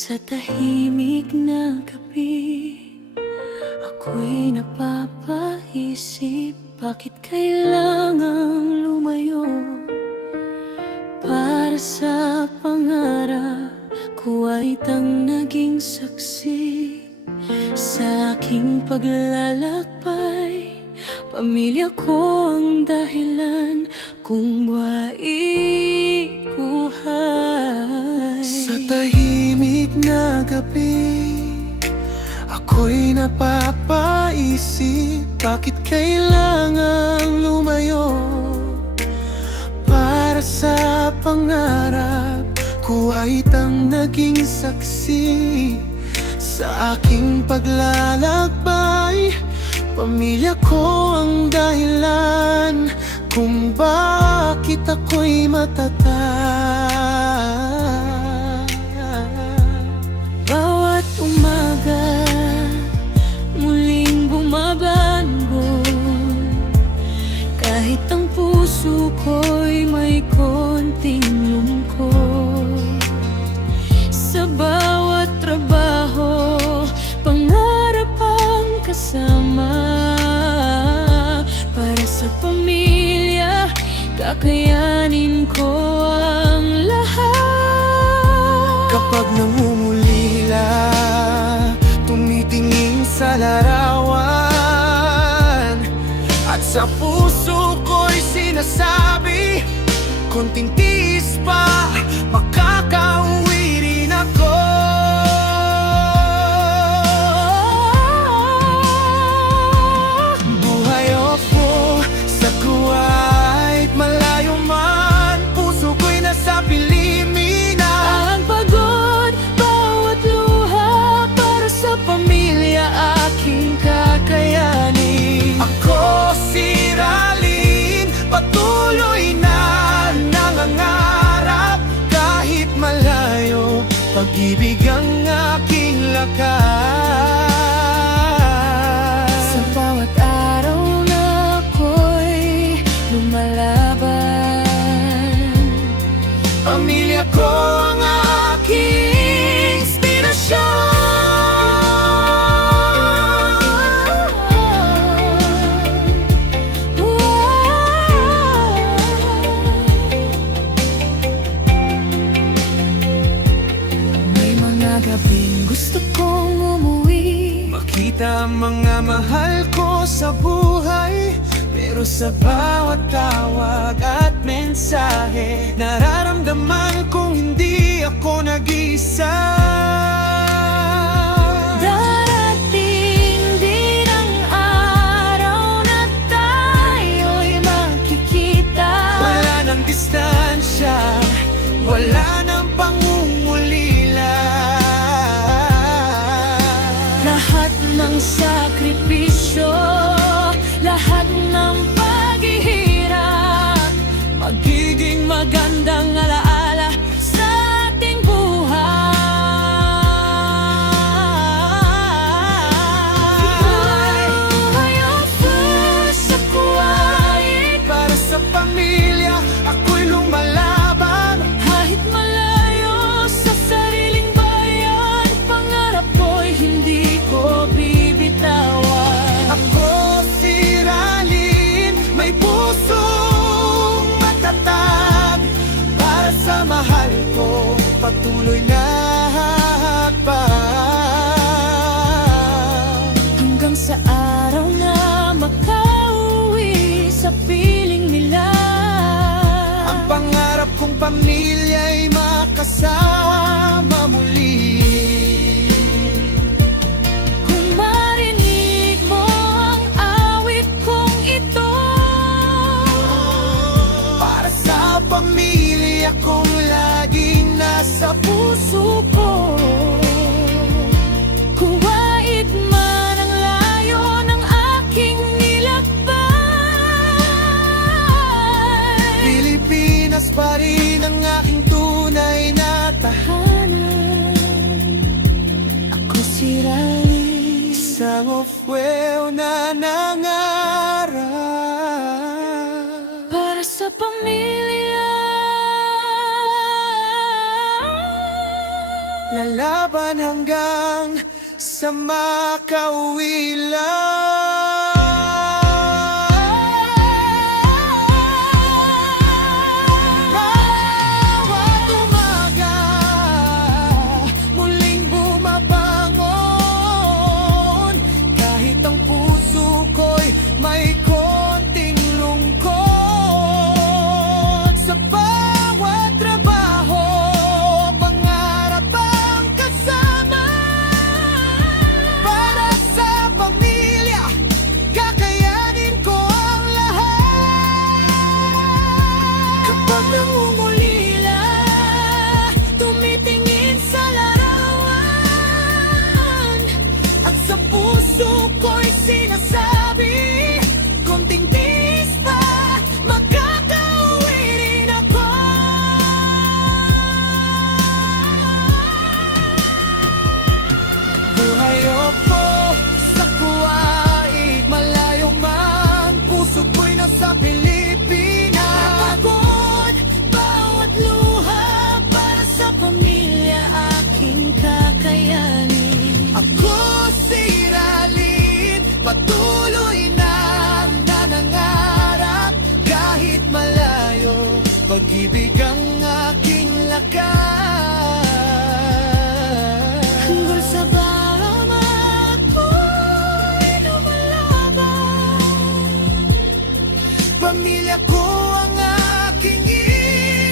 Sa tahimik na gabi, ako'y napapaisip, bakit kailangang lumayo para sa pangarap ko ay tang naging saksi sa aking paglalakbay. Pamilya ko ang dahilan kung buhay buhay. Sa tahimik na gabi, ako'y napapaisip, bakit kailangang lumayo para sa pangarap ko ay tang naging saksi sa aking paglalakbay. Pamilya ko ang dahilan kung bakit ako'y matatag. Bawat umaga, muling bumabangon, kahit ang puso ko'y may konting lungkot. Sa bawat trabaho, pangarap ang kasama. Para sa pamilya, kakayanin ko ang lahat. Kapag namumulila, tumitingin sa larawan, at sa puso ko'y sinasabi, konting tiis pa, makakauwi rin ako. Buhay ako sa Kuwait, malayo man, puso ko'y nasa Pilipinas. Ang pagod, bawat luha, para sa pamilya aking kakayanin. Ako si Ralin, patuloy na nangangarap, kahit malayo, pag-ibig ang aking lakas. Sa bawat araw na ako'y lumalaban, Pamilya ko ang aking inspirasyon. May mga gabing gusto kong umuwi, Makita ang mga mahal ko sa buhay, pero sa bawat tawag at mensahe, nararamdaman kong hindi ako nag-iisa. darating din ang araw na tayo'y magkikita. Wala ng distansya, wala ng pangungulila. Lahat ng sakripisyo, lahat ng paghihirap, magiging magandang alaala sa ating buhay. Buhay ako sa Kuwait, Para sa pamilya, ako'y lumalaban. kahit malayo sa sariling bayan, pangarap ko'y hindi ko bibitawan. Ako si Ralin, may pusong matatag, para sa mahal ko, patuloy na hakbang. Hanggang sa araw na makauwi sa piling nila, Ang pangarap kong pamilya'y makasama muli. kung marinig mo ang awit kong ito, Para sa pamilya kong laging nasa puso ko. Kuwait man ang layo ng aking nilakbay, Pilipinas pa rin ang aking tunay na tahanan. Ako si Ralin, isang ofweo na nangarap. para sa pamilya. Lalaban hanggang sa makauwi lang. Bawat umaga, muling bumabangon. Kahit ang puso ko'y may konting lungkot. Sa bawat trabaho, pangarap ang kasama. Para sa pamilya, kakayanin ko ang lahat. Kapag nangungulila, tumitingin sa larawan. At sa puso ko'y sinasabi, konting tiis pa, makakauwi rin ako. Buhay ako sa kuwait, malayo man, puso ko'y nasa Pilipinas. Pagod, bawat luha, para sa pamilya aking kakayanin. Ako si Ralin, patuloy na nanangarap. Kahit malayo, pag-ibig ang aking lakas. Hanggang sa baramat ko'y lumalaban. Pamilya ko ang aking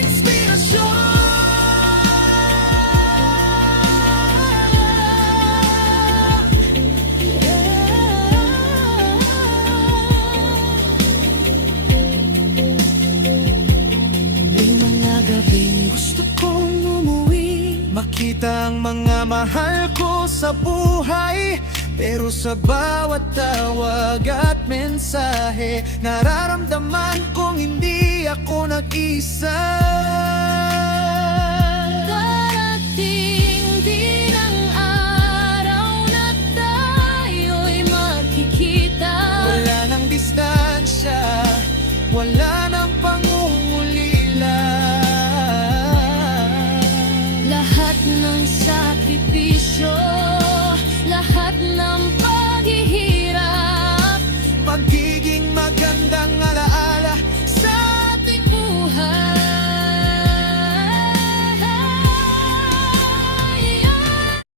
inspirasyon. May mga gabing gusto kong umuwi, makita ang mga mahal ko sa buhay. Pero sa bawat tawag at mensahe, nararamdaman kong hindi ako nag-isa.